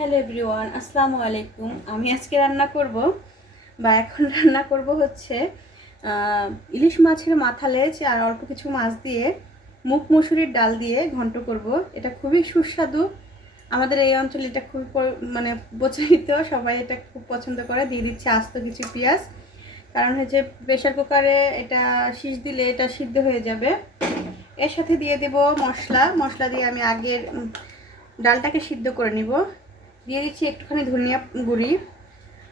Hello everyone, আসসালামু আলাইকুম। আমি আজকে রান্না করব এখন রান্না করব হচ্ছে ইলিশ মাছের মাথা লেজ আর অল্প কিছু মাছ দিয়ে মুগ মসুরির ডাল দিয়ে ঘন্ট করব। এটা খুবই সুস্বাদু। আমাদের এই অঞ্চলে এটা খুবই মানে প্রচলিত, সবাই এটা খুব পছন্দ করে। দিয়ে দিচ্ছে আস্ত কিছু পেঁয়াজ, কারণ হচ্ছে প্রেশার কুকারে এটা শীষ দিলে এটা সিদ্ধ হয়ে যাবে। এর সাথে দিয়ে দেব মশলা দিয়ে আমি আগের ডালটাকে সিদ্ধ করে নিব। দিয়ে দিচ্ছি একটুখানি ধনিয়া গুঁড়ি,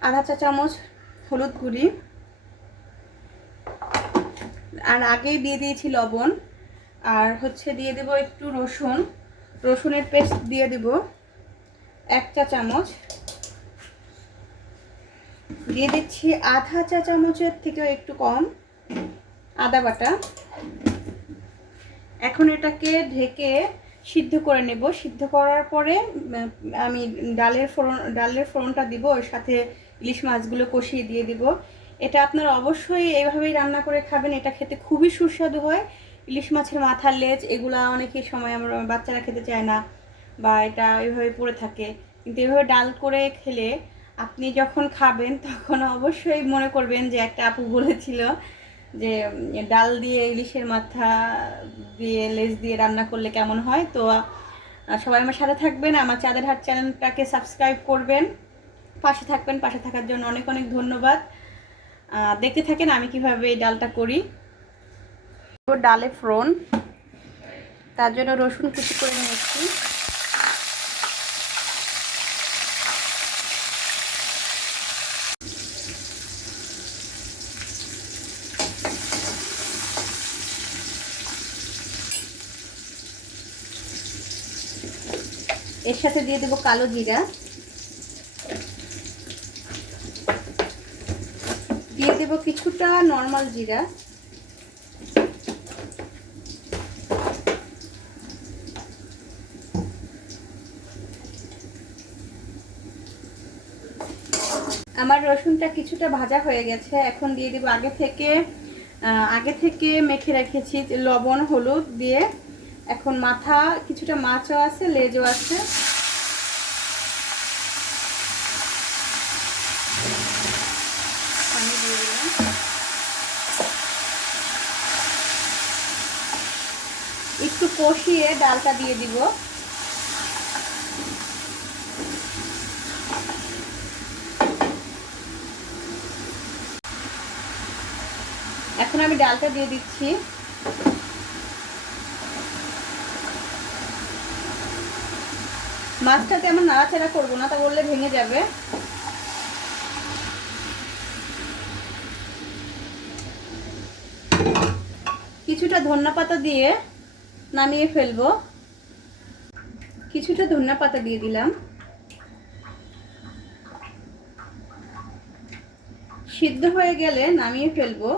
আধা চা চামচ হলুদ গুঁড়ি, আর আগেই দিয়ে দিয়েছি লবণ। আর হচ্ছে দিয়ে দেব একটু রসুনের পেস্ট দিয়ে দেব 1 চা চামচ। দিয়ে দিচ্ছি আধা চা চামচের থেকেও একটু কম আদা বাটা। এখন এটাকে ঢেকে সিদ্ধ করে নেব। সিদ্ধ করার পরে আমি ডালের ফোড়নটা দিব, ওর সাথে ইলিশ মাছগুলো কষিয়ে দিয়ে দিব। এটা আপনারা অবশ্যই এইভাবেই রান্না করে খাবেন, এটা খেতে খুবই সুস্বাদু হয়। ইলিশ মাছের মাথার লেজ এগুলা অনেকের সময় আমরা বাচ্চারা খেতে চায় না, বা এটা এইভাবে পড়ে থাকে, কিন্তু এইভাবে ডাল করে খেলে আপনি যখন খাবেন তখন অবশ্যই মনে করবেন যে একটা আপু বলেছিল যে ডাল দিয়ে ইলিশের মাথা দিয়ে লেজ দিয়ে রান্না করলে কেমন হয়। তো সবাই আমার সাথে থাকবেন, আমার চাঁদের হাট চ্যানেলটাকে সাবস্ক্রাইব করবেন, পাশে থাকবেন। পাশে থাকার জন্য অনেক অনেক ধন্যবাদ। দেখতে থাকেন আমি কিভাবে এই ডালটা করি। ডালে ফোড়ন, তার জন্য রসুন কুচি করে নিয়েছি। এর সাথে দিয়ে দেবো কালো জিরা, দিয়ে দেবো কিছুটা নর্মাল জিরা, আমার রসুনটা কিছুটা ভাজা হয়ে গেছে। এখন দিয়ে দেবো আগে থেকে মেখে রেখেছি লবণ হলুদ দিয়ে। এখন কিছুটা মাছও আছে, লেজও আছে। পানি দিয়ে দিলাম। একটু কষিয়ে ডালটা দিয়ে দিব। এখন আমি ডালটা দিয়ে দিচ্ছি। মাছটা তেমন নাড়াচাড়া করবো না, তা বললে ভেঙে যাবে। কিছুটা ধনিয়া দিয়ে নামিয়ে ফেলবো। কিছুটা ধনিয়া দিয়ে দিলাম। সিদ্ধ হয়ে গেলে নামিয়ে ফেলবো।